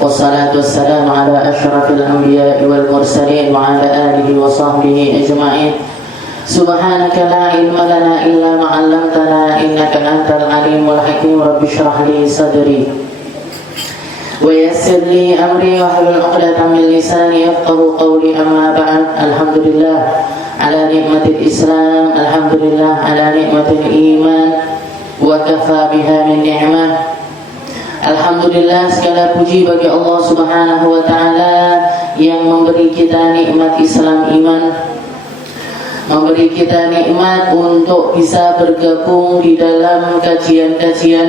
والصلاة والسلام على أشرف الأنبياء والمرسلين وعلى آله وصحبه أجمعين. سبحانك لا علم لنا إلا ما علمتنا إنك أنت العليم الحكيم. رب اشرح لي صدري ويسر لي أمري واحلل عقدة من لساني يفقهوا قولي. أما بعد، الحمد لله على نعمة الإسلام، الحمد لله على نعمة الإيمان وكفى بها من نعمة. Alhamdulillah, segala puji bagi Allah Subhanahu wa Ta'ala yang memberi kita nikmat Islam iman, memberi kita nikmat untuk bisa bergabung di dalam kajian-kajian,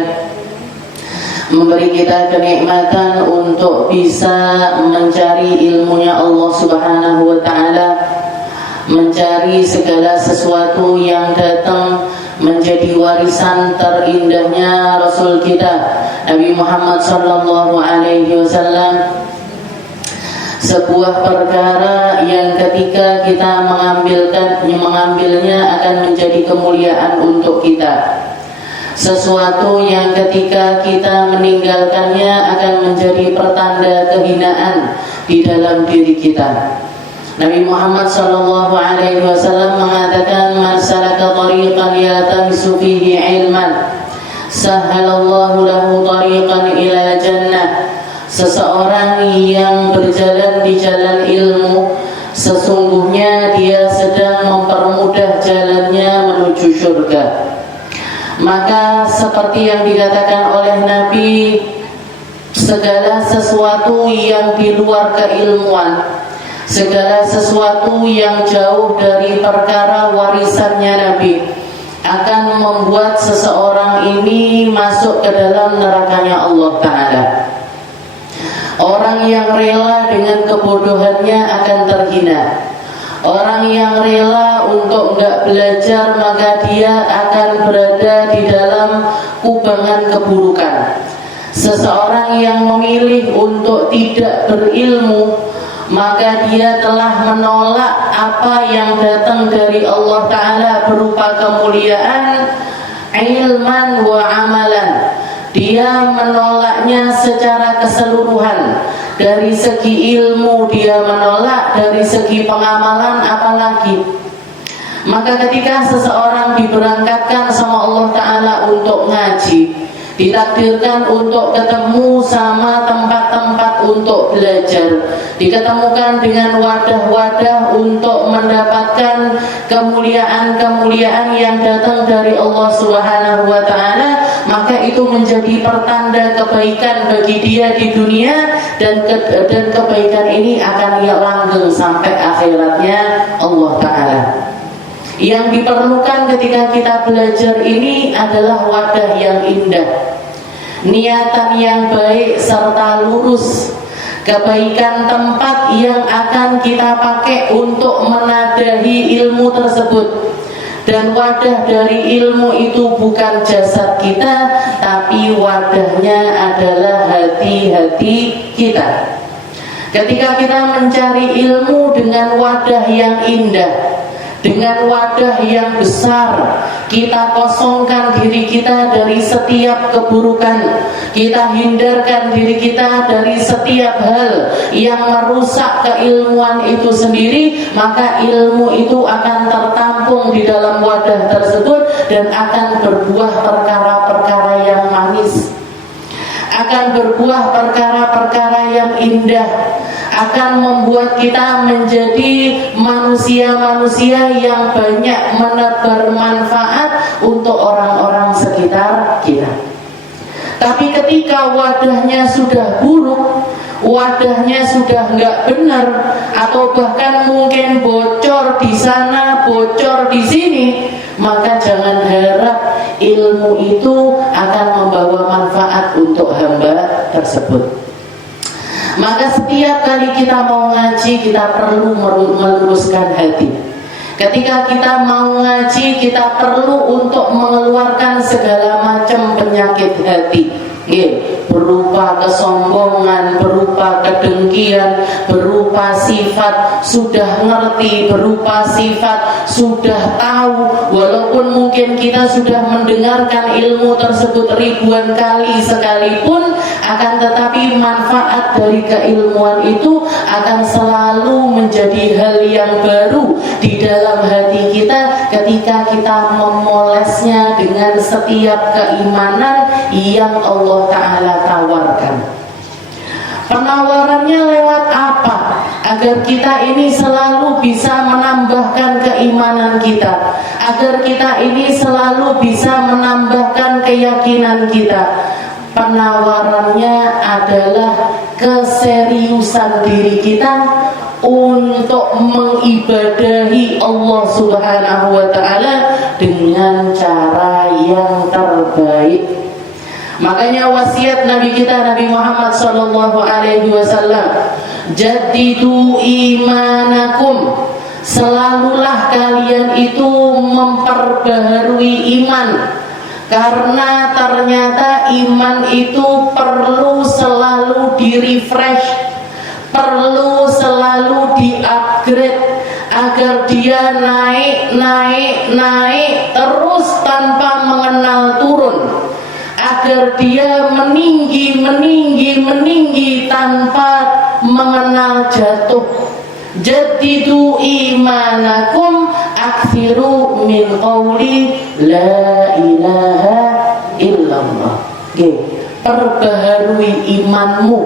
memberi kita kenikmatan untuk bisa mencari ilmunya Allah Subhanahu wa Ta'ala, mencari segala sesuatu yang datang menjadi warisan terindahnya Rasul kita Nabi Muhammad sallallahu alaihi wasallam. Sebuah perkara yang ketika kita mengambilnya akan menjadi kemuliaan untuk kita. Sesuatu yang ketika kita meninggalkannya akan menjadi pertanda kehinaan di dalam diri kita. Nabi Muhammad sallallahu alaihi wasallam mengatakan, "Man salaka tariqan yaltamisu fihi ilman, sahhalallahu lahu tariqan ila jannah." Seseorang yang berjalan di jalan ilmu, sesungguhnya dia sedang mempermudah jalannya menuju surga. Maka seperti yang dikatakan oleh Nabi, segala sesuatu yang di luar keilmuan, segala sesuatu yang jauh dari perkara warisannya Nabi akan membuat seseorang ini masuk ke dalam nerakanya Allah Ta'ala. Orang yang rela dengan kebodohannya akan terhina. Orang yang rela untuk enggak belajar, maka dia akan berada di dalam kubangan keburukan. Seseorang yang memilih untuk tidak berilmu, maka dia telah menolak apa yang datang dari Allah Ta'ala berupa kemuliaan, ilman wa amalan. Dia menolaknya secara keseluruhan. Dari segi ilmu dia menolak, dari segi pengamalan apalagi. Maka ketika seseorang diberangkatkan sama Allah Ta'ala untuk ngaji, ditakdirkan untuk ketemu sama tempat-tempat untuk belajar, diketemukan dengan wadah-wadah untuk mendapatkan kemuliaan-kemuliaan yang datang dari Allah Subhanahu wa Ta'ala, maka itu menjadi pertanda kebaikan bagi dia di dunia, dan kebaikan ini akan langgeng sampai akhiratnya Allah Ta'ala. Yang diperlukan ketika kita belajar ini adalah wadah yang indah, niatan yang baik serta lurus, kebaikan tempat yang akan kita pakai untuk menadahi ilmu tersebut. Dan wadah dari ilmu itu bukan jasad kita, tapi wadahnya adalah hati-hati kita. Ketika kita mencari ilmu dengan wadah yang indah, dengan wadah yang besar, kita kosongkan diri kita dari setiap keburukan, kita hindarkan diri kita dari setiap hal yang merusak keilmuan itu sendiri, maka ilmu itu akan tertampung di dalam wadah tersebut dan akan berbuah perkara-perkara yang manis, akan berbuah perkara-perkara yang indah, akan membuat kita menjadi manusia-manusia yang banyak menebar manfaat untuk orang-orang sekitar kita. Tapi ketika wadahnya sudah buruk, wadahnya sudah nggak benar, atau bahkan mungkin bocor di sana, bocor di sini, maka jangan harap ilmu itu akan membawa manfaat untuk hamba tersebut. Maka setiap kali kita mau ngaji, kita perlu meluruskan hati. Ketika kita mau ngaji, kita perlu untuk mengeluarkan segala macam penyakit hati, berupa kesombongan, berupa kedengkian, berupa sifat sudah ngerti, berupa sifat sudah tahu, walaupun mungkin kita sudah mendengarkan ilmu tersebut ribuan kali sekalipun, akan tetapi manfaat dari keilmuan itu akan selalu menjadi hal yang baru di dalam hati kita ketika kita memolesnya dengan setiap keimanan yang Allah Ta'ala tawarkan. Penawarannya lewat apa? Agar kita ini selalu bisa menambahkan keimanan kita, agar kita ini selalu bisa menambahkan keyakinan kita. Penawarannya adalah keseriusan diri kita untuk mengibadahi Allah Subhanahu wa Ta'ala dengan cara yang terbaik. Makanya wasiat Nabi kita Nabi Muhammad sallallahu alaihi wasallam, jaddidu imanakum, selalulah kalian itu memperbaharui iman, karena ternyata iman itu perlu selalu di-refresh, perlu selalu di-upgrade agar dia naik terus tanpa mengenal turun, agar dia meninggi tanpa mengenal jatuh. Jaddidu imanakum akthiru min qawli la ilaha illallah. Perbaharui imanmu,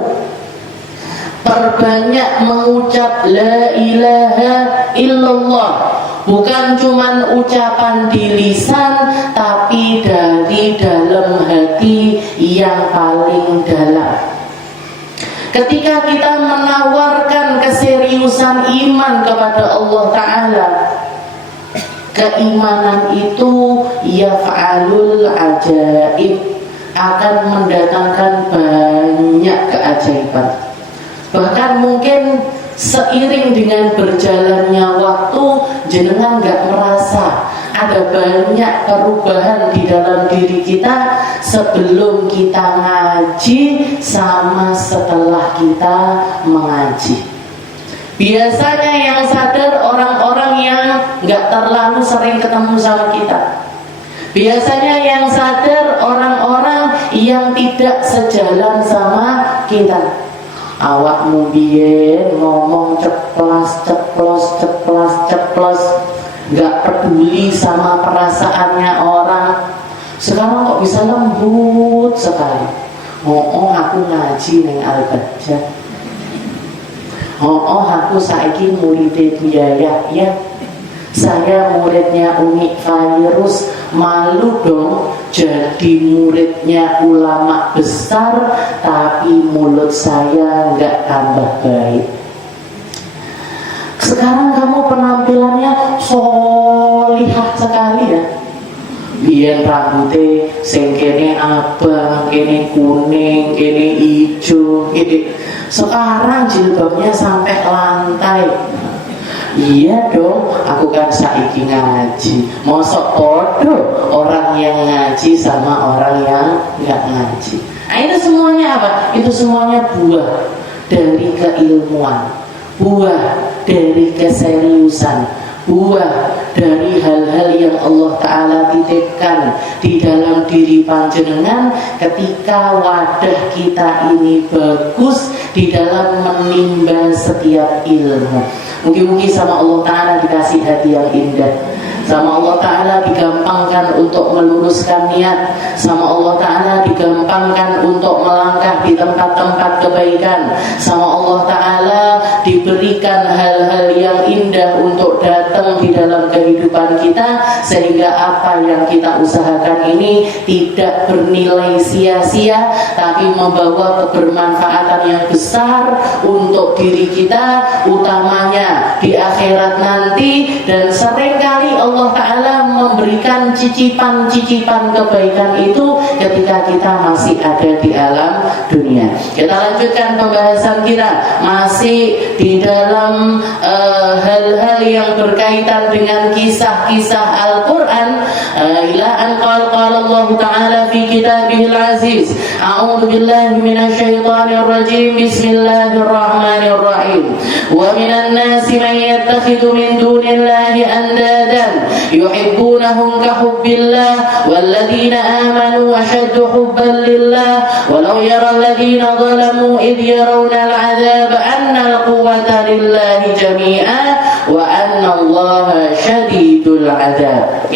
perbanyak mengucap la ilaha illallah. Bukan cuman ucapan di lisan, tapi dari dalam hati yang paling dalam. Ketika kita menawarkan keseriusan iman kepada Allah Ta'ala, keimanan itu yaf'alul ajaib, akan mendatangkan banyak keajaiban. Bahkan mungkin seiring dengan berjalannya waktu, jenengan gak merasa ada banyak perubahan di dalam diri kita sebelum kita ngaji sama setelah kita mengaji. Biasanya yang sadar orang-orang yang gak terlalu sering ketemu sama kita. Biasanya yang sadar orang-orang yang tidak sejalan sama kita. Awakmu biyen ngomong ceplos, gak peduli sama perasaannya orang. Sekarang kok bisa lembut sekali. Aku ngaji neng Al-Bajjah. Aku saiki muridnya Buya ya. Saya muridnya Umi Virus, malu dong jadi muridnya ulama besar, tapi mulut saya nggak tambah baik. Sekarang kamu penampilannya solihah sekali ya. Biar rambutnya sing kene abang, kene kuning, kene hijau, gini. Sekarang jilbabnya sampai lantai. Iya dong, aku kan saiki ngaji. Mosok podo orang yang ngaji sama orang yang nggak ngaji. Nah itu semuanya apa? Itu semuanya buah dari keilmuan, buah dari keseriusan, buah dari hal-hal yang Allah Ta'ala titipkan di dalam diri panjenengan ketika wadah kita ini bagus di dalam menimba setiap ilmu. Mungkin-mungkin sama Allah Ta'ala dikasih hati yang indah, sama Allah Ta'ala digampangkan untuk meluruskan niat, sama Allah Ta'ala digampangkan untuk melangkah di tempat-tempat kebaikan, sama Allah Ta'ala diberikan hal-hal yang indah untuk datang di dalam kehidupan kita, sehingga apa yang kita usahakan ini tidak bernilai sia-sia, tapi membawa kebermanfaatan yang besar untuk diri kita, utamanya di akhirat nanti. Dan seringkali Allah Ta'ala memberikan cicipan-cicipan kebaikan itu ketika kita masih ada di alam dunia. Kita lanjutkan pembahasan kita masih di dalam hal-hal yang berkaitan dengan kisah-kisah Al-Quran. Ila an qala Allah Ta'ala fi kitabihil aziz, a'udzu billahi minasyaitonir rajim, bismillahirrahmanirrahim. Wa minan nasi man yattakhidhu min dunillahi andadan yuhibbunahum kahubbillah walladzina amanu ashaddu hubban lillah walau yara alladhina zalamu idh yarawna al'adzab anna al-quwwata lillahi jami'a wa anna allaha syadidul adzab.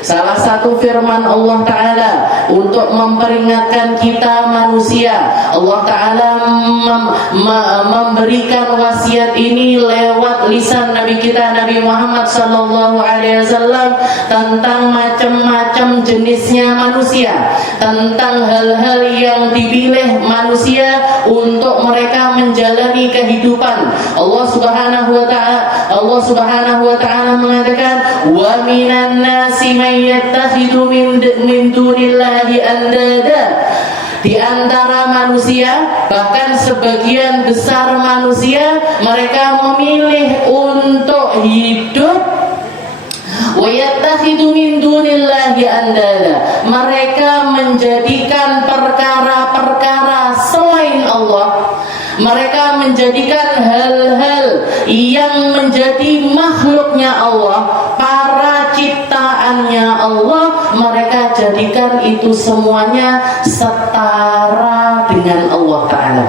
Salah satu firman Allah Ta'ala untuk memperingatkan kita manusia, Allah Ta'ala memberikan wasiat ini lewat lisan Nabi kita Nabi Muhammad Sallallahu Alaihi Wasallam tentang macam-macam jenisnya manusia, tentang hal-hal yang dipilih manusia untuk mereka menjalani kehidupan. Allah Subhanahu wa Ta'ala mengatakan, wa minan nasi may yattakhidhu min dunillahi andada. Di antara manusia, bahkan sebagian besar manusia, mereka memilih untuk hidup wa yattakhidhu min dunillahi andada. Mereka menjadikan perkara-perkara selain Allah, mereka menjadikan hal-hal yang menjadi makhluknya Allah, para ciptaannya Allah, mereka jadikan itu semuanya setara dengan Allah Ta'ala.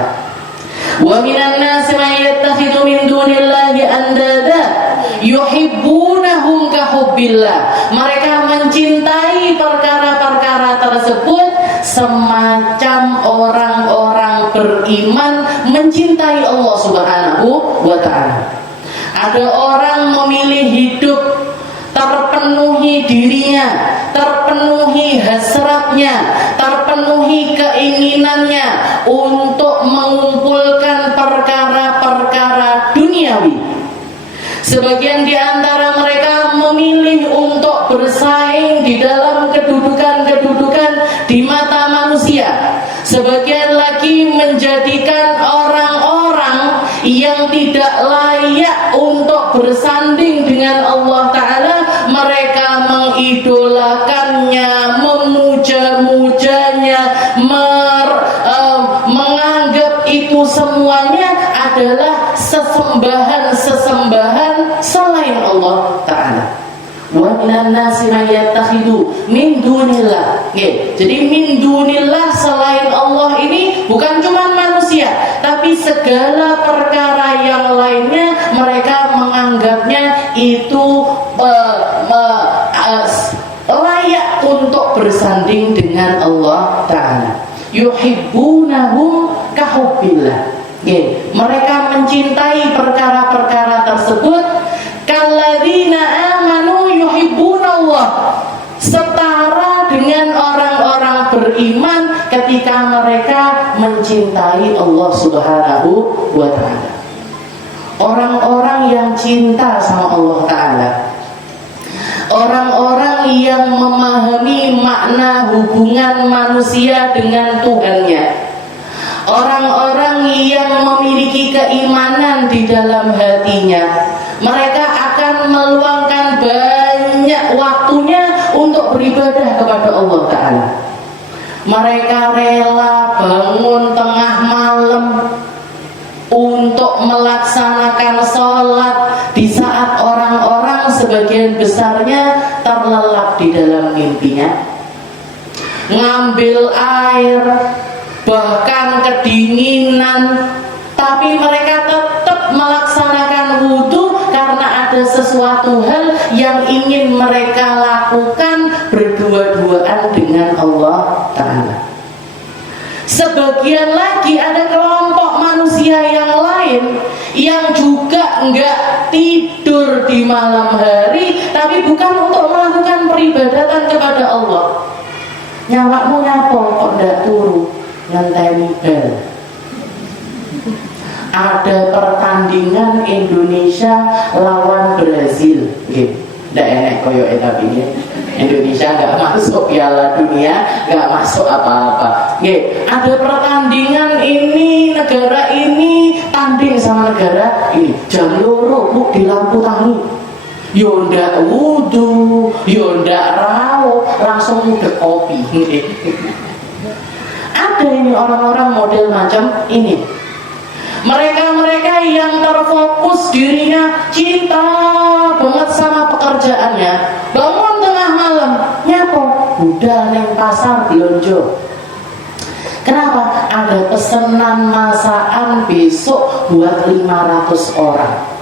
Wa minan nasi man yattakhidhu min dunillahi andada yuhibbunahum kahubbillah. Mereka mencintai perkara-perkara tersebut semacam orang-orang beriman mencintai Allah Subhanahu wa Ta'ala. Ada orang memilih hidup terpenuhi dirinya, terpenuhi hasratnya, terpenuhi keinginannya untuk mengumpulkan perkara-perkara duniawi. Sebagian di antara mereka memilih untuk bersaing di dalam kedudukan-kedudukan di mata manusia. Sebagian lagi menjadikan orang-orang yang tidak layak untuk bersanding dengan Allah Ta'ala, mereka mengidolakannya, memuja-mujanya, menganggap itu semuanya adalah sesembahan-sesembahan selain Allah Ta'ala. Wa minan nasi may yattakhidhu min dunillah. Jadi min dunillah selain Allah ini bukan cuma manusia, tapi segala perkara yang lainnya mereka menganggapnya itu layak untuk bersanding dengan Allah Ta'ala. Yuhibbunahum kahubbillah. Mereka mencintai perkara-perkara tersebut kalladzina amanu yuhibbunallah, setara dengan orang-orang beriman ketika mereka mencintai Allah Subhanahu wa Ta'ala. Orang-orang yang cinta sama Allah Ta'ala, orang-orang yang memahami makna hubungan manusia dengan Tuhannya, orang-orang yang memiliki keimanan di dalam hatinya, mereka akan meluangkan banyak waktunya untuk beribadah kepada Allah Ta'ala. Mereka rela bangun tengah malam untuk melaksanakan sholat di saat orang-orang sebagian besarnya terlelap di dalam mimpinya, ngambil air bahkan kedinginan, tapi mereka tetap melaksanakan wudhu karena ada sesuatu hal yang ingin mereka lakukan berdua-duaan dengan Allah Ta'ala. Sebagian lagi ada kelompok manusia yang lain yang juga enggak tidur di malam hari, tapi bukan untuk melakukan peribadatan kepada Allah. Nyawakmu nyapo kok ndak turu ngenteni bel. Ada pertandingan Indonesia lawan Brazil, ndak enek koyo tapi Indonesia nggak masuk Piala Dunia, nggak masuk apa-apa. Ada pertandingan ini, negara ini tanding sama negara ini, jam loro di lampu tangi, yo ndak wudu, yo ndak rauh, langsung ngudek kopi. Ada ini orang-orang model macam ini. Mereka bangkai yang terfokus dirinya cinta banget sama pekerjaannya, bangun tengah malam nyapo budal neng pasar belanja. Kenapa? Ada pesanan masakan besok buat 500 orang.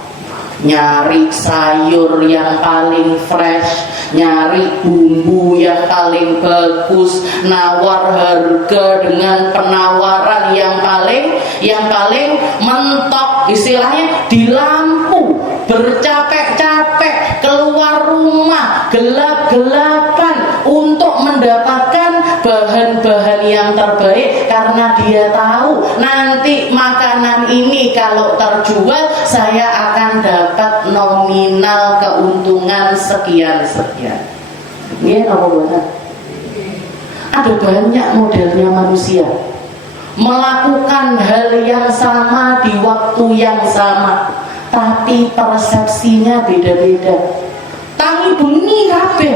Nyari sayur yang paling fresh, nyari bumbu yang paling bagus, nawar harga dengan penawaran yang paling mentok, istilahnya di lampu, bercapek-capek keluar rumah, gelap-gelapan untuk mendapatkan bahan-bahan yang terbaik, karena dia tahu nanti makanan ini kalau terjual saya akan dapat nominal keuntungan sekian-sekian. Ini apa buatan? Ada banyak modelnya manusia melakukan hal yang sama di waktu yang sama, tapi persepsinya beda-beda. Tangi bengi kabeh,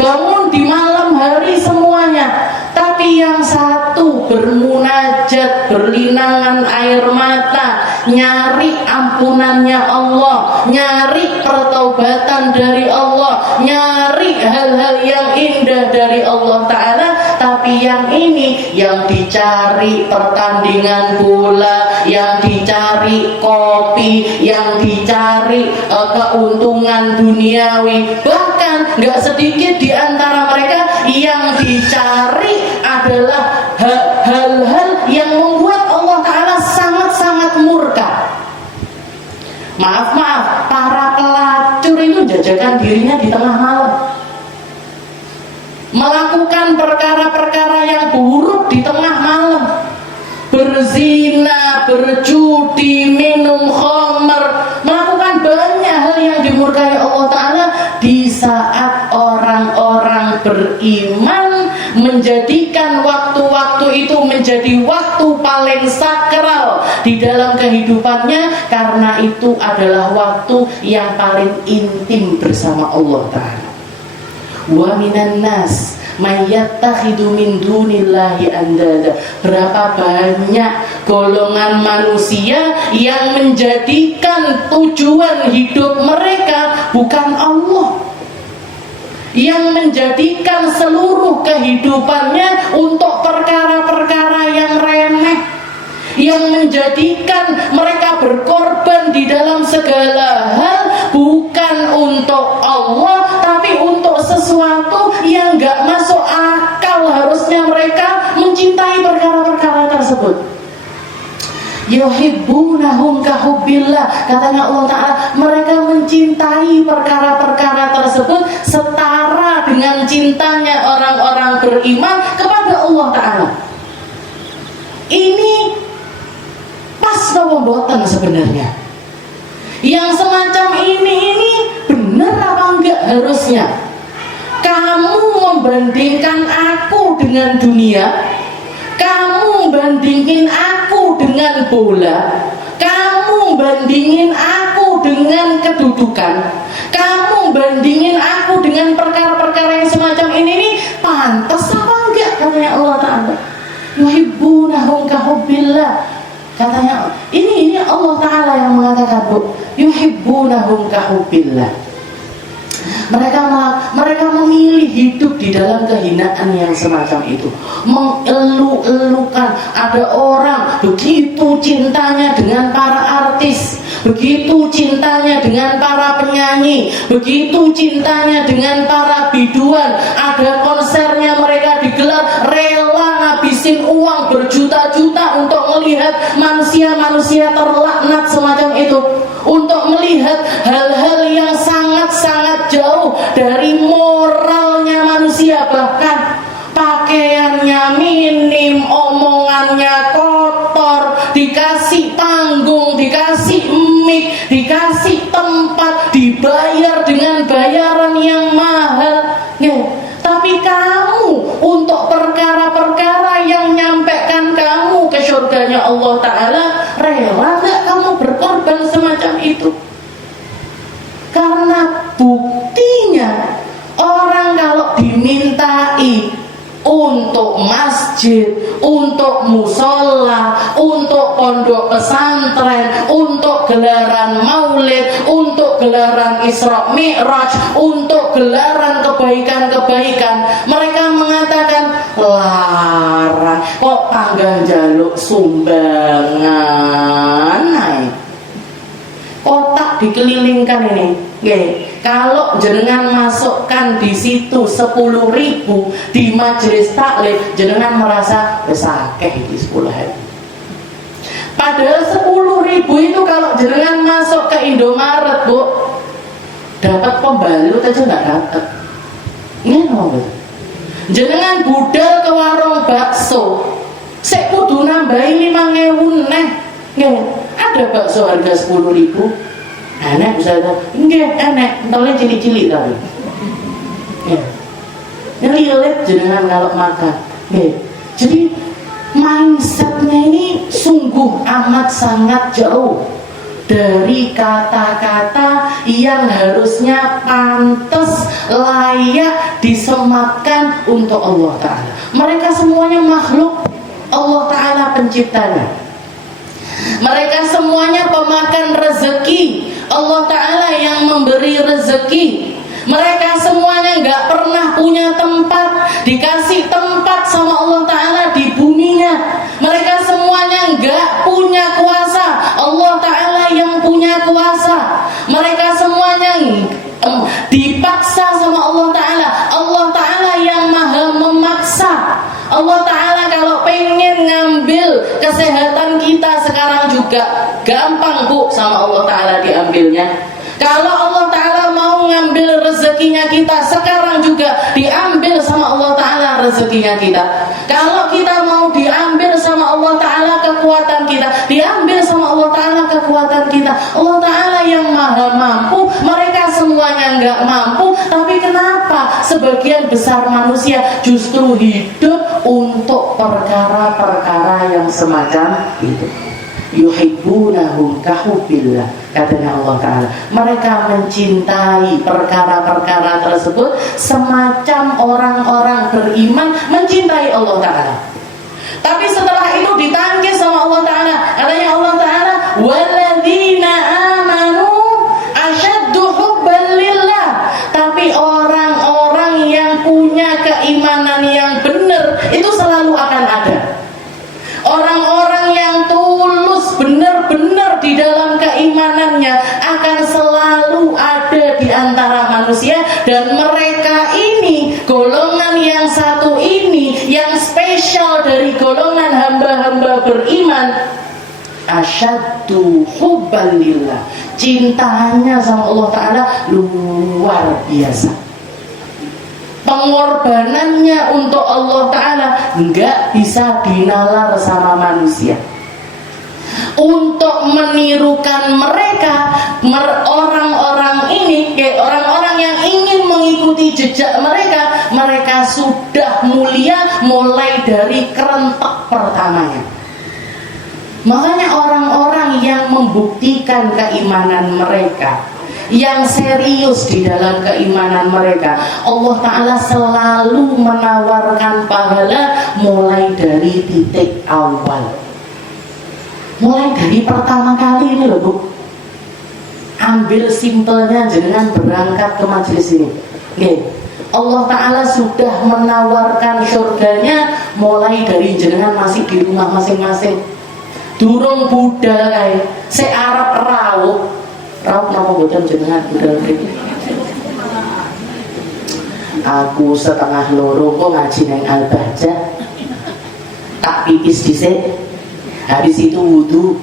bangun di malam hari semuanya, tapi yang satu bermunajat, berlinangan air mata, nyari ampunannya Allah, nyari pertaubatan dari Allah, nyari hal-hal yang indah dari Allah Ta'ala. Tapi yang ini yang dicari pertandingan bola, yang dicari kopi, yang dicari keuntungan duniawi. Bahkan gak sedikit di antara mereka yang dicari adalah hal-hal yang membuat Allah Ta'ala sangat-sangat murka. Maaf, para pelacur itu jajakan dirinya di tengah malam, melakukan perkara-perkara yang buruk di tengah malam, berzina, berjudi, minum khamr, melakukan banyak hal yang dimurkai Allah Ta'ala di saat orang-orang beriman menjadikan waktu-waktu itu menjadi waktu paling sakral di dalam kehidupannya, karena itu adalah waktu yang paling intim bersama Allah Ta'ala. Wa minan nas mayyattakhidhu min dunillahi andada. Berapa banyak golongan manusia yang menjadikan tujuan hidup mereka bukan Allah, yang menjadikan seluruh kehidupannya untuk perkara-perkara yang remeh, yang menjadikan mereka berkorban di dalam segala hal bukan untuk Allah, tapi untuk sesuatu yang gak masuk akal. Harusnya mereka mencintai perkara-perkara tersebut. Yuhibbunahum kahubbillah, katanya Allah Ta'ala, mereka mencintai perkara-perkara tersebut setara dengan cintanya orang-orang beriman kepada Allah Ta'ala. Ini pas pembotan sebenarnya. Yang semacam ini benar apa enggak? Harusnya kamu membandingkan aku dengan dunia, kamu bandingin aku dengan bola, kamu bandingin aku dengan kedudukan, kamu bandingin aku dengan perkara-perkara yang semacam ini pantas apa enggak? Katanya Allah Ta'ala, yuhibbunahum kahubbillah. Katanya ini Allah Ta'ala yang mengatakan, Bu, yuhibbunahum kahubbillah. Mereka memilih hidup di dalam kehinaan yang semacam itu, mengeluh-elukan. Ada orang begitu cintanya dengan para artis, begitu cintanya dengan para penyanyi, begitu cintanya dengan para biduan. Ada konsernya mereka digelar, rela ngabisin uang berjuta-juta untuk melihat manusia-manusia terlaknat semacam itu, untuk melihat hal-hal yang sangat-sangat jauh dari moralnya manusia. Bahkan pakaiannya minim, omongannya kotor, dikasih panggung, dikasih mic, dikasih tempat, dibayar dengan bayaran yang mahal. Tapi kamu untuk perkara-perkara yang nyampaikan kamu ke surganya Allah Ta'ala, rela gak kamu berkorban semacam itu? Karena buktinya orang kalau dimintai untuk masjid, untuk musola, untuk pondok pesantren, untuk gelaran maulid, untuk gelaran Isra Mi'raj, untuk gelaran kebaikan-kebaikan. Mereka mengatakan larang, kok panggah jaluk sumbangan naik. Kotak dikelilingkan ini. Kalau jenengan masukkan di situ 10.000 di majelis taklim, jenengan merasa besakeh di 10.000. Padahal 10.000 itu kalau jenengan masuk ke Indomaret, Bu, dapat pembalut aja nggak dapat. Ini apa? Jenengan budal ke warung bakso, sek kudu nambahi 5.000 neh. Ada bakso harga 10.000. Enak bisa itu, enggak enak, entahnya cilik-cilik tapi. Ngelilit jenengan kalau makan. Jadi mindsetnya ini sungguh amat sangat jauh dari kata-kata yang harusnya pantas, layak disematkan untuk Allah Ta'ala. Mereka semuanya makhluk Allah Ta'ala penciptanya. Mereka semuanya pemakan rezeki, Allah Ta'ala yang memberi rezeki. Mereka semuanya gak pernah punya tempat, dikasih tempat sama Allah Ta'ala di buminya. Mereka semuanya gak punya kuasa, Allah Ta'ala yang punya kuasa. Mereka semuanya dipaksa sama Allah Ta'ala, Allah Ta'ala yang maha memaksa. Allah Ta'ala kalau pengen ngambil kesehatan kita sekarang juga gampang, Bu, sama Allah Ta'ala diambilnya. Kalau Allah Ta'ala mau ngambil rezekinya kita sekarang juga diambil sama Allah Ta'ala rezekinya kita. Kalau kita mau diambil sama Allah Ta'ala kekuatan kita, diambil sama Allah Ta'ala kekuatan kita. Allah Ta'ala yang maha mampu, mereka semuanya nggak mampu. Tapi kenapa sebagian besar manusia justru hidup untuk perkara-perkara yang semacam itu? Yuhibbunahum kahubbillah, katanya Allah Ta'ala. Mereka mencintai perkara-perkara tersebut semacam orang-orang beriman mencintai Allah Ta'ala. Tapi setelah itu ditangkis sama Allah Ta'ala. Katanya Allah Ta'ala, walladzina amanu asyaddu hubban lillah. Tapi orang-orang yang punya keimanan yang benar itu selalu akan ada. Orang-orang yang tulus benar-benar di dalam keimanannya akan selalu ada di antara manusia. Dan mereka ini, golongan yang satu ini, yang spesial dari golongan hamba-hamba beriman, asyaddu hubban lillah, cintanya sama Allah Ta'ala luar biasa. Pengorbanannya untuk Allah Ta'ala nggak bisa dinalar sama manusia. Untuk menirukan mereka, orang-orang ini, orang-orang yang ingin mengikuti jejak mereka, mereka sudah mulia mulai dari kerentek pertamanya. Makanya orang-orang yang membuktikan keimanan mereka, yang serius di dalam keimanan mereka, Allah Ta'ala selalu menawarkan pahala mulai dari titik awal. Mulai dari pertama kali ini loh, Bu. Ambil simpelnya, jenengan berangkat ke majelis ini. Allah Ta'ala sudah menawarkan surganya mulai dari jenengan masih di rumah masing-masing. Durung budal kae, sik arep rawuh. Raup nama boten jenengan budal mriki. Aku setengah loro kok ngaji nang Al-Bahjah. Tak pipis dhisik. Habis itu wudu,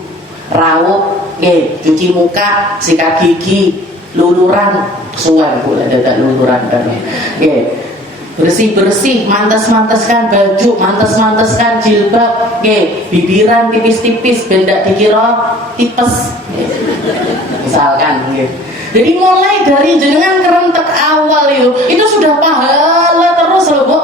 rawuh, cuci muka, sikat gigi, luluran, suwan pula dadak luluran bareng. Bersih-bersih, mantes-manteskan baju, mantes-manteskan jilbab, bibiran tipis-tipis bendak dikira tipes. Misalkan Jadi mulai dari jenengan kerentek awal itu sudah pahala terus loh, Bu.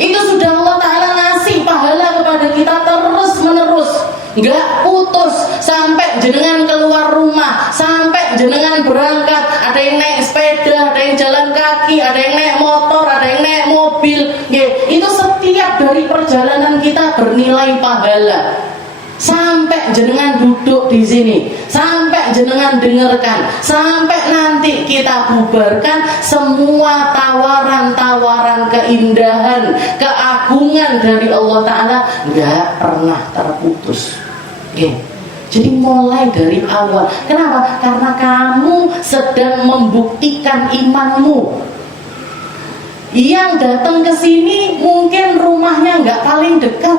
Itu sudah Allah Ta'ala ngasih pahala kepada kita terus menerus, nggak putus sampai jenengan keluar rumah, sampai jenengan berangkat. Ada yang naik sepeda, ada yang jalan kaki, ada yang naik motor, ada yang naik mobil. Itu nilai pahala. Sampai jenengan duduk di sini, sampai jenengan dengarkan, sampai nanti kita bubarkan, semua tawaran-tawaran keindahan, keagungan dari Allah Ta'ala nggak pernah terputus. Jadi mulai dari awal. Kenapa? Karena kamu sedang membuktikan imanmu. Yang datang ke sini mungkin rumahnya nggak paling dekat,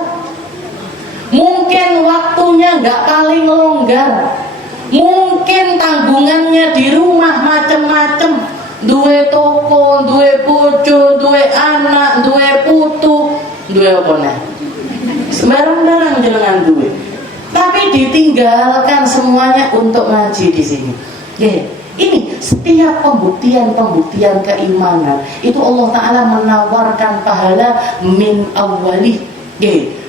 mungkin waktunya nggak paling longgar, mungkin tanggungannya di rumah macem-macem, duwe toko, duwe bojo, duwe anak, duwe putu, duwe apa nih? Sembarang-barang jenengan duwe. Tapi ditinggalkan semuanya untuk ngaji di sini. Ini setiap pembuktian keimanan itu Allah Ta'ala menawarkan pahala min awalih,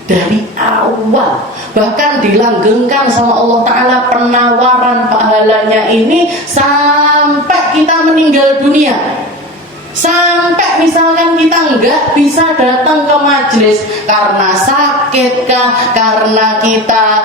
dari awal. Bahkan dilanggengkan sama Allah Ta'ala penawaran pahalanya ini sampai kita meninggal dunia. Sampai misalkan kita nggak bisa datang ke majelis karena sakit kah, karena kita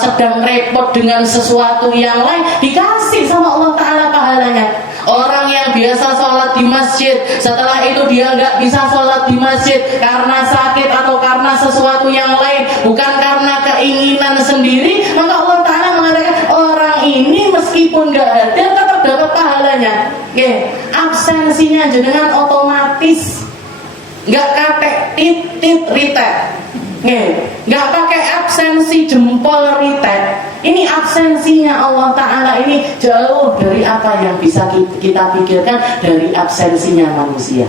sedang repot dengan sesuatu yang lain, dikasih sama Allah Ta'ala pahalanya. Orang yang biasa sholat di masjid, setelah itu dia nggak bisa sholat di masjid karena sakit atau karena sesuatu yang lain, bukan karena keinginan sendiri, maka Allah Ta'ala mengatakan orang ini meskipun nggak hadir tetap dapat pahalanya. Absensinya jenengan otomatis, nggak pakai titit ritet, nggak pakai absensi jempol ritet. Ini absensinya Allah Ta'ala ini jauh dari apa yang bisa kita pikirkan, dari absensinya manusia.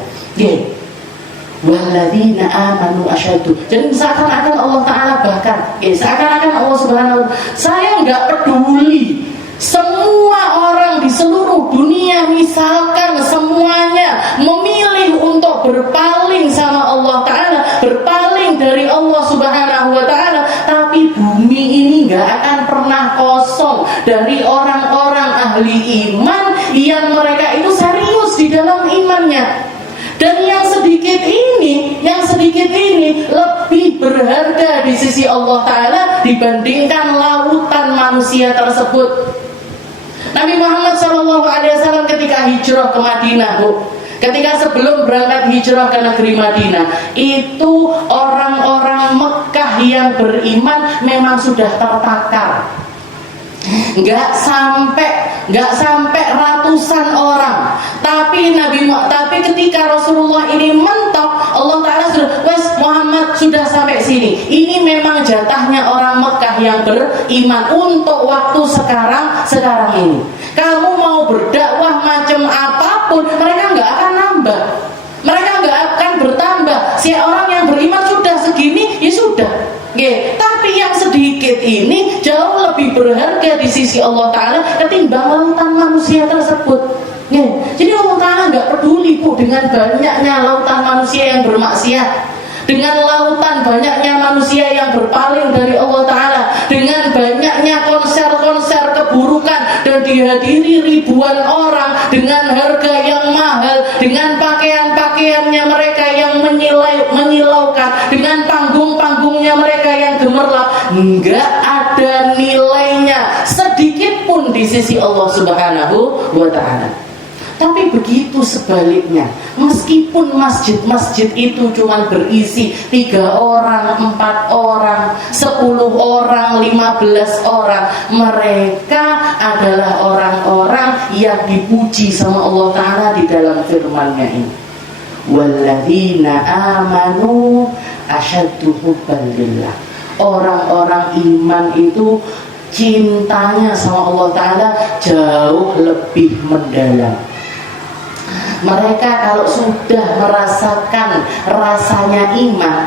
Walladzina amanu asyaddu. Jadi seakan-akan Allah Ta'ala bahkan seakan-akan Allah Subhanahu wa Ta'ala, saya nggak peduli semua orang di seluruh dunia, misalkan semuanya memilih untuk berpaling sama Allah Ta'ala, berpaling dari Allah Subhanahu wa Ta'ala, tapi bumi ini gak akan pernah kosong dari orang-orang ahli iman yang mereka itu serius di dalam imannya. Dan yang sedikit ini lebih berharga di sisi Allah Ta'ala dibandingkan lautan manusia tersebut. Nabi Muhammad SAW ketika hijrah ke Madinah, ketika sebelum berangkat hijrah ke negeri Madinah, itu orang-orang Mekah yang beriman memang sudah tertakar. Nggak sampai ratusan orang. Tapi ketika Rasulullah ini mentok, Allah Ta'ala sudah, wes Muhammad sudah sampai sini. Ini memang jatahnya orang Mekah yang beriman untuk waktu sekarang ini. Kamu mau berdakwah macam apapun, mereka nggak akan nambah, mereka nggak akan bertambah. Si orang yang beriman sudah segini, ya sudah. Tapi yang sedikit ini jauh lebih berharga di sisi Allah Ta'ala ketimbang lautan manusia tersebut. Jadi Allah Ta'ala nggak peduli dengan banyaknya lautan manusia yang bermaksiat, dengan lautan banyaknya manusia yang berpaling dari Allah Ta'ala, dengan banyaknya konser-konser keburukan dan dihadiri ribuan orang dengan harga yang mahal, dengan pakaian-pakaiannya mereka yang menyilaukan, dengan panggung-panggungnya mereka yang gemerlap, nggak ada nilainya sedikit pun di sisi Allah Subhanahu wa Ta'ala. Tapi begitu sebaliknya, meskipun masjid-masjid itu cuma berisi 3 orang, 4 orang, 10 orang, 15 orang, mereka adalah orang-orang yang dipuji sama Allah Ta'ala di dalam firman-Nya ini. Walladzina amanu asyaddu hubban lillah. Orang-orang iman itu cintanya sama Allah Ta'ala jauh lebih mendalam. Mereka kalau sudah merasakan rasanya iman,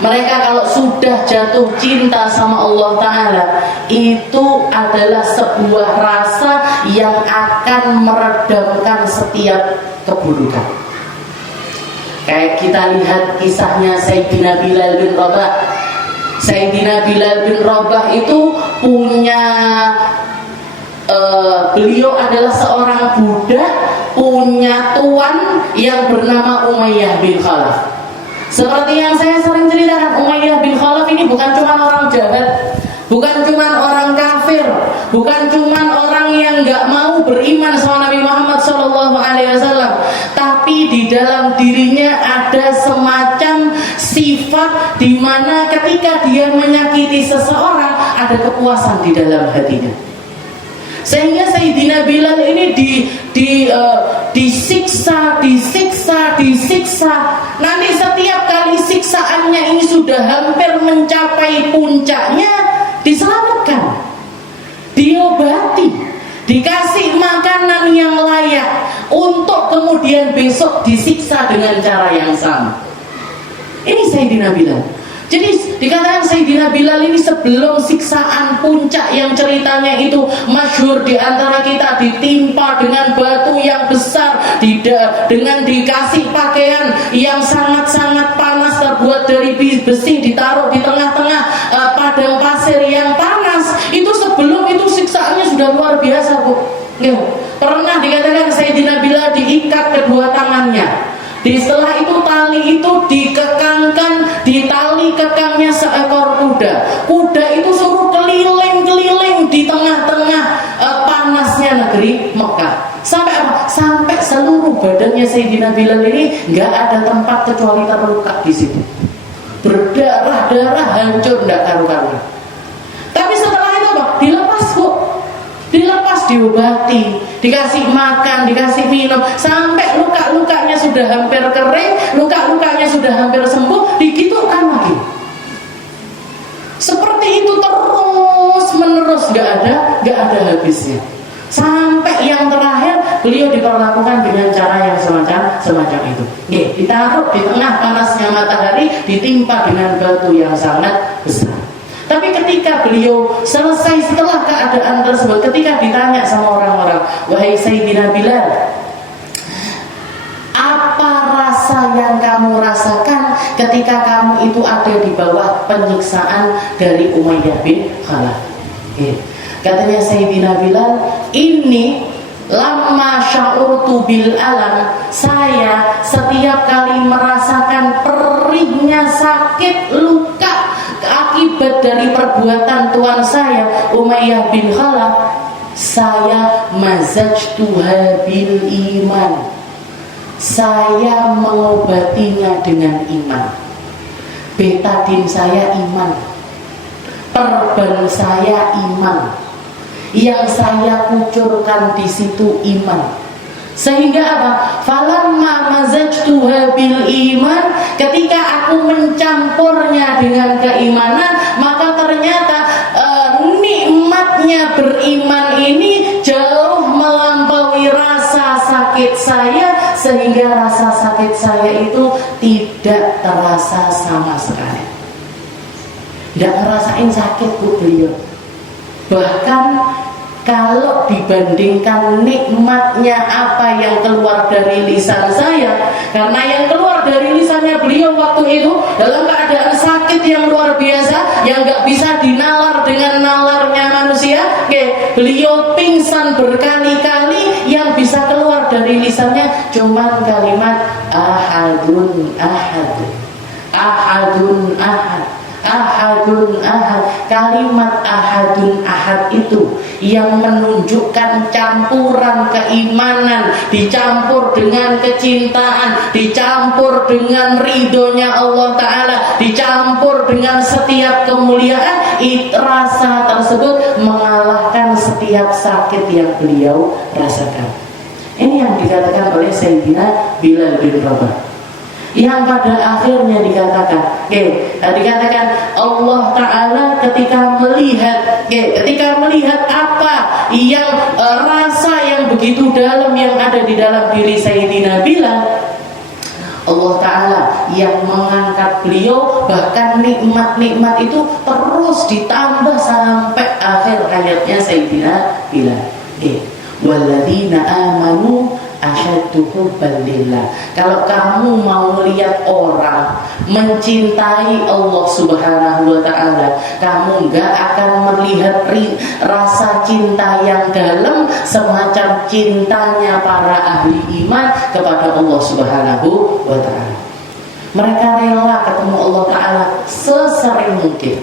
mereka kalau sudah jatuh cinta sama Allah Ta'ala, itu adalah sebuah rasa yang akan meredamkan setiap keburukan. Kayak kita lihat kisahnya Sayyidina Bilal bin Rabah. Sayyidina Bilal bin Rabah itu punya beliau adalah seorang budak, punya tuan yang bernama Umayyah bin Khalaf. Seperti yang saya sering ceritakan, Umayyah bin Khalaf ini bukan cuma orang jahat, bukan cuma orang kafir, bukan cuma orang yang nggak mau beriman sama Nabi Muhammad SAW, tapi di dalam dirinya ada semacam sifat di mana ketika dia menyakiti seseorang ada kepuasan di dalam hatinya. Sehingga Sayyidina Bilal ini disiksa. Nanti setiap kali siksaannya ini sudah hampir mencapai puncaknya, diselamatkan, diobati, dikasih makanan yang layak, untuk kemudian besok disiksa dengan cara yang sama. Ini Sayyidina Bilal. Jadi dikatakan Sayyidina Bilal ini sebelum siksaan puncak yang ceritanya itu masyhur di antara kita, ditimpa dengan batu yang besar, dengan dikasih pakaian yang sangat-sangat panas terbuat dari besi, ditaruh di tengah-tengah padang pasir yang panas. Itu sebelum itu siksaannya sudah luar biasa, Bu. Pernah dikatakan Sayyidina Bilal diikat kedua tangannya. Setelah itu tali itu dikekangkan, di tali kekangnya seekor kuda. Kuda itu suruh keliling-keliling di tengah-tengah panasnya negeri Mekah. Sampai apa? Sampai seluruh badannya Sayyidina Bilal ini nggak ada tempat kecuali terluka di situ. Berdarah-darah, hancur, nggak karu-karuan. Tapi setelah itu apa? Dilepas, Bu. Dilepas, diobati, dikasih makan, dikasih minum, sampai luka-lukanya sudah hampir kering, luka-lukanya sudah hampir sembuh, digitukan lagi. Seperti itu terus menerus, gak ada habisnya. Sampai yang terakhir beliau diperlakukan dengan cara yang semacam itu. Ditaruh di tengah panasnya matahari, ditimpa dengan batu yang sangat besar. Tapi ketika beliau selesai setelah keadaan tersebut, ketika ditanya sama orang-orang, wahai Sayyidina Bilal, apa rasa yang kamu rasakan ketika kamu itu ada di bawah penyiksaan dari Umayyah bin Khalaf? Katanya Sayyidina Bilal, ini lama sya'urtu bil alam, saya setiap kali merasakan perihnya sakit, luka akibat dari perbuatan tuan saya Umayyah bin Khalaf, saya mazajtuha bil iman, saya mengobatinya dengan iman. Betadin saya iman, perban saya iman, yang saya kucurkan di situ iman. Sehingga apa? Falamma mazajtuha bil iman, ketika aku mencampurnya dengan keimanan, maka ternyata nikmatnya beriman ini jauh melampaui rasa sakit saya, sehingga rasa sakit saya itu tidak terasa sama sekali. Tidak ngerasain sakit, Bu, beliau. Bahkan kalau dibandingkan nikmatnya apa yang keluar dari lisan saya, karena yang keluar dari lisannya beliau waktu itu dalam keadaan sakit yang luar biasa, yang gak bisa dinalar dengan nalarnya manusia, beliau pingsan berkali-kali, yang bisa keluar dari lisannya cuman kalimat ahadun ahad, ahadun ahad, ahadun ahad. Kalimat ahadun ahad itu yang menunjukkan campuran keimanan, dicampur dengan kecintaan, dicampur dengan ridhonya Allah Ta'ala, dicampur dengan setiap kemuliaan. Rasa tersebut mengalahkan setiap sakit yang beliau rasakan. Ini yang dikatakan oleh Sayyidina Bilal bin Rabah, yang pada akhirnya dikatakan Allah Ta'ala ketika melihat apa yang rasa yang begitu dalam yang ada di dalam diri Sayyidina Bilal, Allah Ta'ala yang mengangkat beliau, bahkan nikmat-nikmat itu terus ditambah sampai akhir hayatnya Sayyidina Bilal. Walladzina amanu asyaddu hubban lillah. Kalau kamu mau lihat orang mencintai Allah Subhanahu wa Ta'ala, kamu enggak akan melihat rasa cinta yang dalam semacam cintanya para ahli iman kepada Allah Subhanahu wa Ta'ala. Mereka rela ketemu Allah Ta'ala sesering mungkin.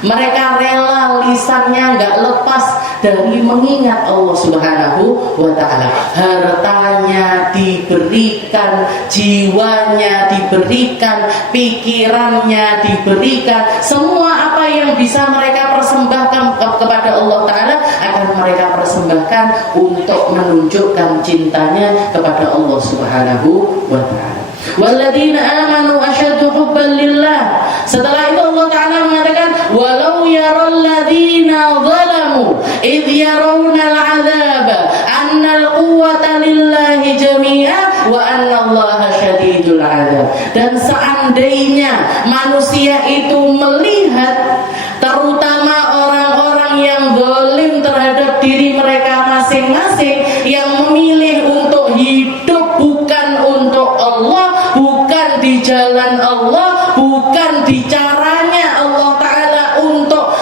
Mereka rela lisannya nggak lepas dari mengingat Allah Subhanahu wa Ta'ala. Hartanya diberikan, jiwanya diberikan, pikirannya diberikan. Semua apa yang bisa mereka persembahkan kepada Allah Ta'ala akan mereka persembahkan untuk menunjukkan cintanya kepada Allah Subhanahu wa Ta'ala. Walladzina amanu asyaddu hubban lillah. Setelah itu Allah Ta'ala mengatakan, walau yaral ladzina zalamu idh yarawna al-'adzaba anna al-quwwata lillahi jami'a wa anna Allaha syadidul 'adzab. Dan seandainya manusia itu melihat, terutama orang-orang yang zalim terhadap diri mereka masing-masing, yang memilih untuk hidup bukan untuk Allah, bukan di jalan Allah, bukan di caranya Allah Ta'ala untuk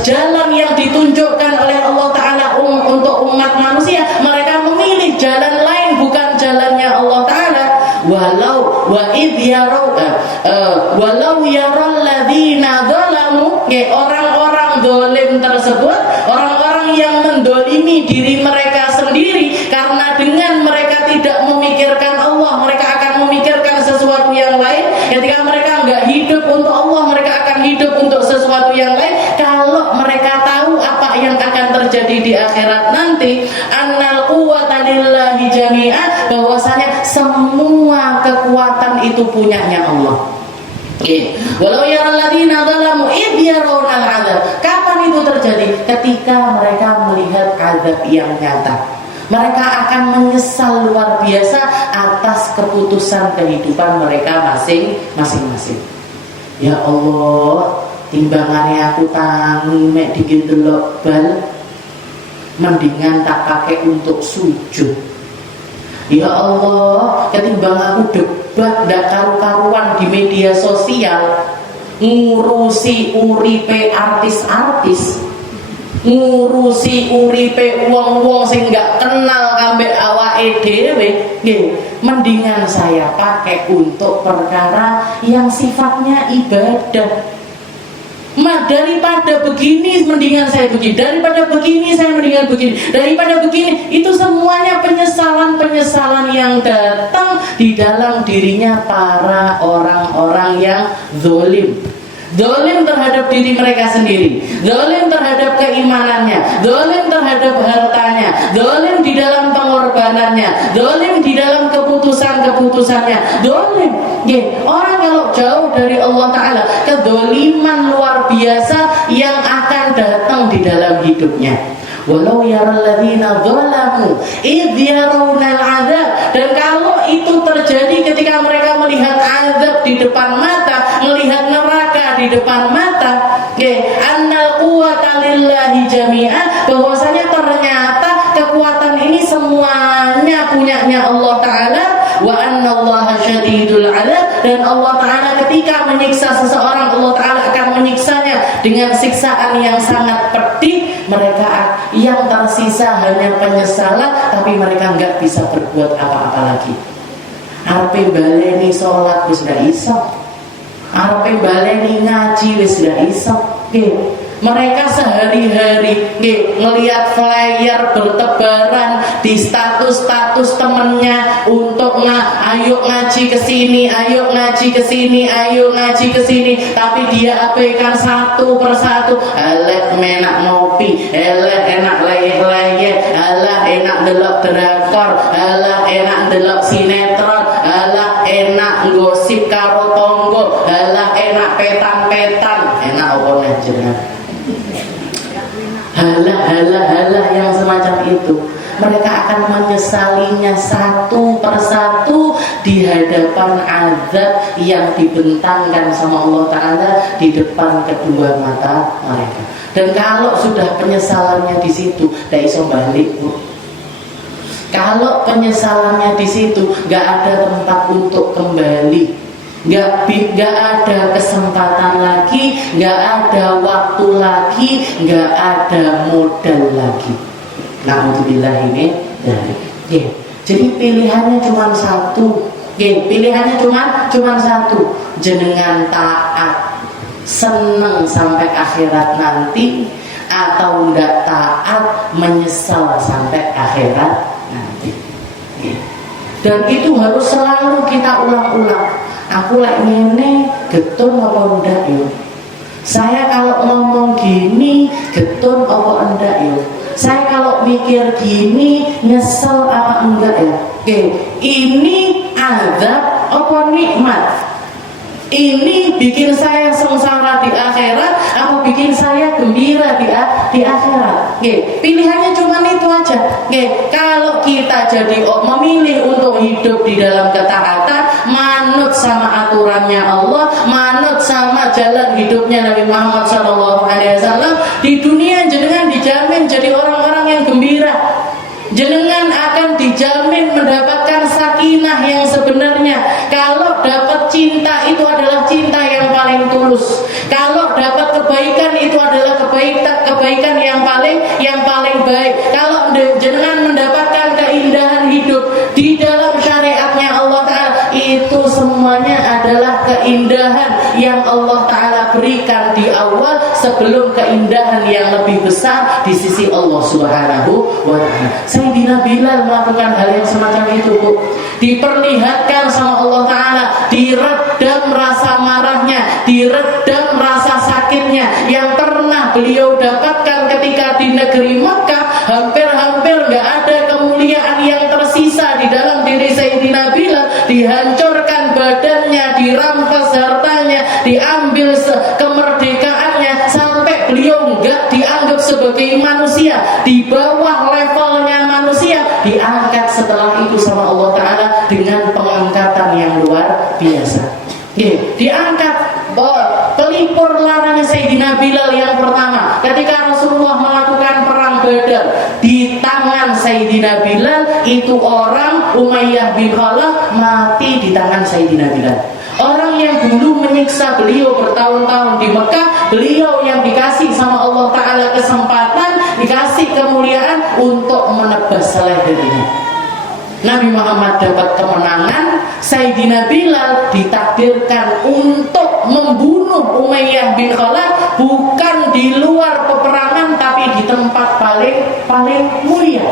jalan yang ditunjukkan oleh Allah Ta'ala untuk umat manusia. Mereka memilih jalan lain, bukan jalannya Allah Ta'ala. Walau yaral ladzina zalamu, orang-orang zalim tersebut, orang-orang yang mendolimi diri mereka sendiri, karena dengan mereka tidak memikirkan Allah, mereka akan memikirkan sesuatu yang lain. Ketika mereka enggak hidup untuk Allah, mereka akan hidup untuk sesuatu yang lain. Kalau mereka tahu apa yang akan terjadi di akhirat nanti, annal quwwata lillahi jami'an, bahwasanya semua kekuatan itu punyanya Allah. Walau yaral ladzina zalamu idh yarawna al-'adzab. Kapan itu terjadi? Ketika mereka melihat azab yang nyata. Mereka akan menyesal luar biasa atas keputusan kehidupan mereka masing-masing. Ya Allah, timbangannya aku tangi mek dikit delok bal, mendingan tak pakai untuk sujud. Ya Allah, ketimbang aku debat ndak karu-karuan di media sosial, ngurusi uripe artis-artis, ngurusi uripe wong-wong sing gak kenal kambek awake dhewe, nggih, mendingan saya pakai untuk perkara yang sifatnya ibadah. Daripada begini mendingan saya begini, daripada begini saya mendingan begini, daripada begini. Itu semuanya penyesalan-penyesalan yang datang di dalam dirinya para orang-orang yang zalim. Zalim terhadap diri mereka sendiri, zalim terhadap keimanannya, zalim terhadap hartanya, zalim di dalam pengorbanannya, zalim di dalam keputusan-keputusannya, zalim. Orang kalau jauh dari Allah Ta'ala, kedzaliman luar biasa yang akan datang di dalam hidupnya. Walau yaral ladzina zalamu idh yarawna al-'adzab. Dan kalau itu terjadi ketika mereka melihat azab di depan mata, melihat neraka di depan mata, annal quwwata lillahi jami'an, bahwasanya ternyata kekuatan ini semuanya punyanya Allah Ta'ala, wa anna Allaha syadidul 'adzab. Dan Allah Ta'ala ketika menyiksa seseorang, Allah Ta'ala akan menyiksanya dengan siksaan yang sangat pedih. Mereka yang tersisa hanya penyesalan, tapi mereka enggak bisa berbuat apa-apa lagi. Arepe baleni sholat wis ndak iso, arepe baleni ngaji wis ndak iso. Mereka sehari-hari ngelihat flyer bertebaran di status-status temennya untuk ayo ngaji ke sini, ayo ngaji ke sini, ayo ngaji ke sini, tapi dia abaikan satu persatu. Alah enak ngopi, alah enak leyeh-leyeh, alah enak delok drakor, alah enak delok sinetron, alah enak gosip karo tonggo, alah enak petan-petan. Enak apa nih jenengan? Halah yang semacam itu. Mereka akan menyesalinya satu persatu di hadapan azab yang dibentangkan sama Allah Ta'ala di depan kedua mata mereka. Dan kalau sudah penyesalannya di situ, tidak iso balik, Bu. Kalau penyesalannya di situ, nggak ada tempat untuk kembali. Nggak ada kesempatan lagi, nggak ada waktu lagi, nggak ada modal lagi. Na'udzubillah ini dari. Jadi pilihannya cuma satu, Pilihannya cuma satu, jenengan taat seneng sampai akhirat nanti, atau enggak taat menyesal sampai akhirat nanti. Dan itu harus selalu kita ulang-ulang. Aku lek ngene getun apa enggak yo? Saya kalau ngomong gini getun apa enggak yo? Saya kalau mikir gini nyesel apa enggak ya? Ini azab apa nikmat? Ini bikin saya sengsara di akhirat atau bikin saya gembira di akhirat? Pilihannya cuma itu aja. Kalau kita jadi memilih untuk hidup di dalam ketaatan, manut sama aturannya Allah, manut sama jalan hidupnya Nabi Muhammad SAW, di dunia jenengan dijamin jadi orang-orang yang gembira. Jenengan akan dijamin mendapatkan sakinah yang sebenarnya. Kalau dapat cinta itu adalah cinta yang paling tulus. Kalau dapat kebaikan itu adalah kebaikan yang paling baik. Kalau jenengan mendapatkan keindahan hidup di dalam syariatnya Allah Ta'ala, itu semuanya adalah keindahan yang Allah Ta'ala berikan di awal sebelum keindahan yang lebih besar di sisi Allah Subhanahu wa Ta'ala. Sayyidina Bilal melakukan hal yang semacam itu, Bu. Diperlihatkan sama Allah Ta'ala, diredam rasa marahnya, diredam rasa sakitnya yang pernah beliau dapatkan ketika di negeri Mekah. Hampir-hampir gak ada kemuliaan yang tersisa di dalam diri Sayyidina Bilal. Dihancurkan badannya, dirampas hartanya, diambil kemerdekaannya, sampai beliau gak dianggap sebagai manusia, di bawah levelnya manusia, diangkat setelah itu sama Allah Ta'ala dengan pengangkatan yang luar biasa. Diangkat pelipur laranya Sayyidina Bilal yang pertama ketika Rasulullah melakukan perang Badar. Di tangan Sayyidina Bilal itu orang Umayyah bin Khalaf mati di tangan Sayyidina Bilal. Orang yang dulu menyiksa beliau bertahun-tahun di Mekah, beliau yang dikasih sama Allah Ta'ala kesempatan, dikasih kemuliaan untuk menebas lehernya. Nabi Muhammad dapat kemenangan, Sayyidina Bilal ditakdirkan untuk membunuh Umayyah bin Khalaf, bukan di luar peperangan tapi di tempat paling mulia,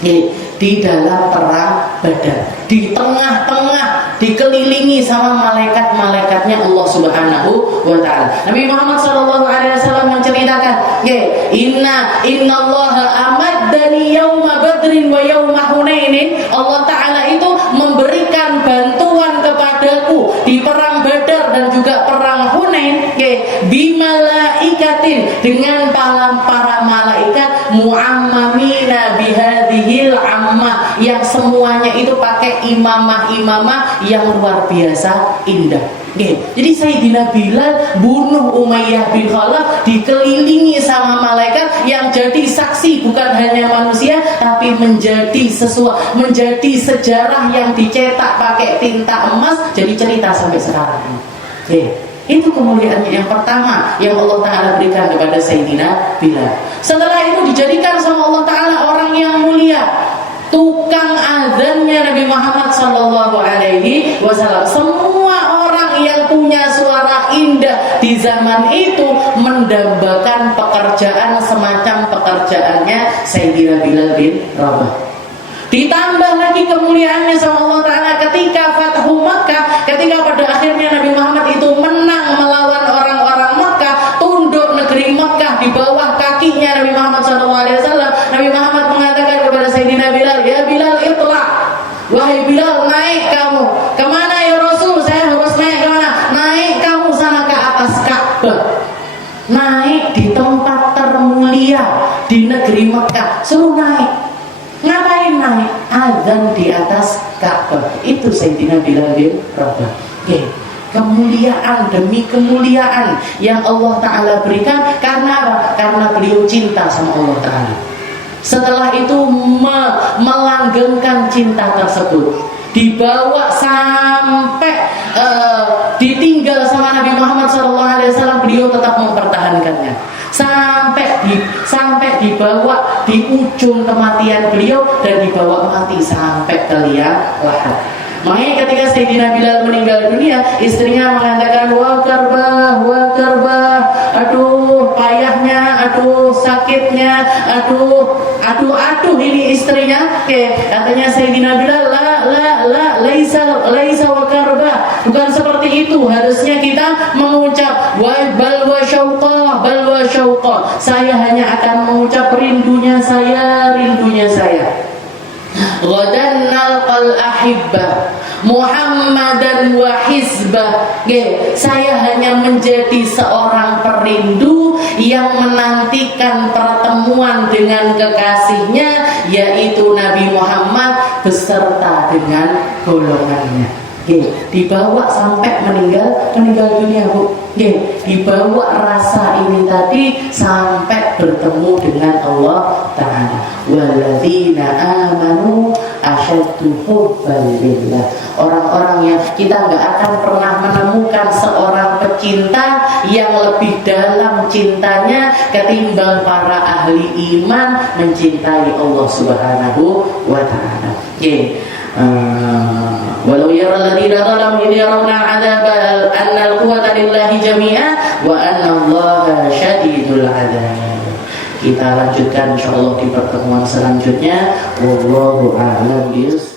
di dalam perang Badar, di tengah-tengah, dikelilingi sama malaikat-malaikatnya Allah Subhanahu wa Ta'ala. Nabi Muhammad SAW menceritakan, Innallaha amaddani yawma badrin wa yawma hunainin. Allah Ta'ala itu memberikan bantuan kepadaku di perang Badar dan juga perang Hunain, bimalaikatin, dengan para malaikat muammamina bihadhil ammah, yang semuanya itu pakai imamah yang luar biasa indah. Jadi Sayyidina Bilal bunuh Umayyah bin Khalaf dikelilingi sama malaikat yang jadi saksi, bukan hanya manusia tapi menjadi sejarah yang dicetak pakai tinta emas, jadi cerita sampai sekarang. Itu kemuliaannya yang pertama yang Allah Ta'ala berikan kepada Sayyidina Bilal. Setelah itu dijadikan sama Allah Ta'ala orang yang mulia, tukang azannya Nabi Muhammad SAW. Semua orang yang punya suara indah di zaman itu mendambakan pekerjaan semacam pekerjaannya Sayyidina Bilal bin Rabah. Ditambah lagi kemuliaannya sama Allah Ta'ala ketika Fathu Makkah, ketika pada akhirnya Nabi Muhammad itu menang melawan orang-orang Makkah, tunduk negeri Makkah di bawah kakinya Nabi Muhammad SAW. Nabi Muhammad mengatakan kepada Sayyidina Bilal, ya Bilal, itla, wahai Bilal, naik kamu. Kemana ya Rasul? Saya harus naik kemana? Naik kamu sana ke atas Ka'bah, naik di tempat termulia di negeri Makkah, suruh naik. Ngapain naik? Azan di atas Ka'bah. Itu Sayyidina Bilal bin Rabah. Kemuliaan demi kemuliaan yang Allah Ta'ala berikan. Karena apa? Karena beliau cinta sama Allah Ta'ala. Setelah itu melanggengkan cinta tersebut, dibawa sampai ditinggal sama Nabi Muhammad SAW, beliau tetap mempertahankannya sampai dibawa di ujung kematian beliau dan dibawa mati sampai ke liang lahat. Makanya ketika Sayyidina Bilal meninggal dunia, istrinya mengatakan, wa karbah, aduh payahnya, aduh sakitnya, aduh ini istrinya. Katanya Sayyidina Bilal, laisa wa karbah, bukan seperti itu. Harusnya kita mengucap bal wa syauqa, saya hanya akan mengucap rindunya saya. Ghadan nalqal ahibbah Muhammadan wa hizbah. Saya hanya menjadi seorang perindu yang menantikan pertemuan dengan kekasihnya, yaitu Nabi Muhammad beserta dengan golongannya. Dibawa sampai meninggal dunia, Bu. Dibawa rasa ini tadi sampai bertemu dengan Allah Ta'ala. Walladzina amanu asyaddu hubban lillah. Orang-orang yang kita nggak akan pernah menemukan seorang pecinta yang lebih dalam cintanya ketimbang para ahli iman mencintai Allah Subhanahu wa Ta'ala. Walau yara alladziina zalamu idh yarawna 'adzaba anna al-quwwata lillahi jami'a wa anna Allaha syadidul 'adzab. Kita lanjutkan insyaallah di pertemuan selanjutnya. Wallahu a'lam bishawab.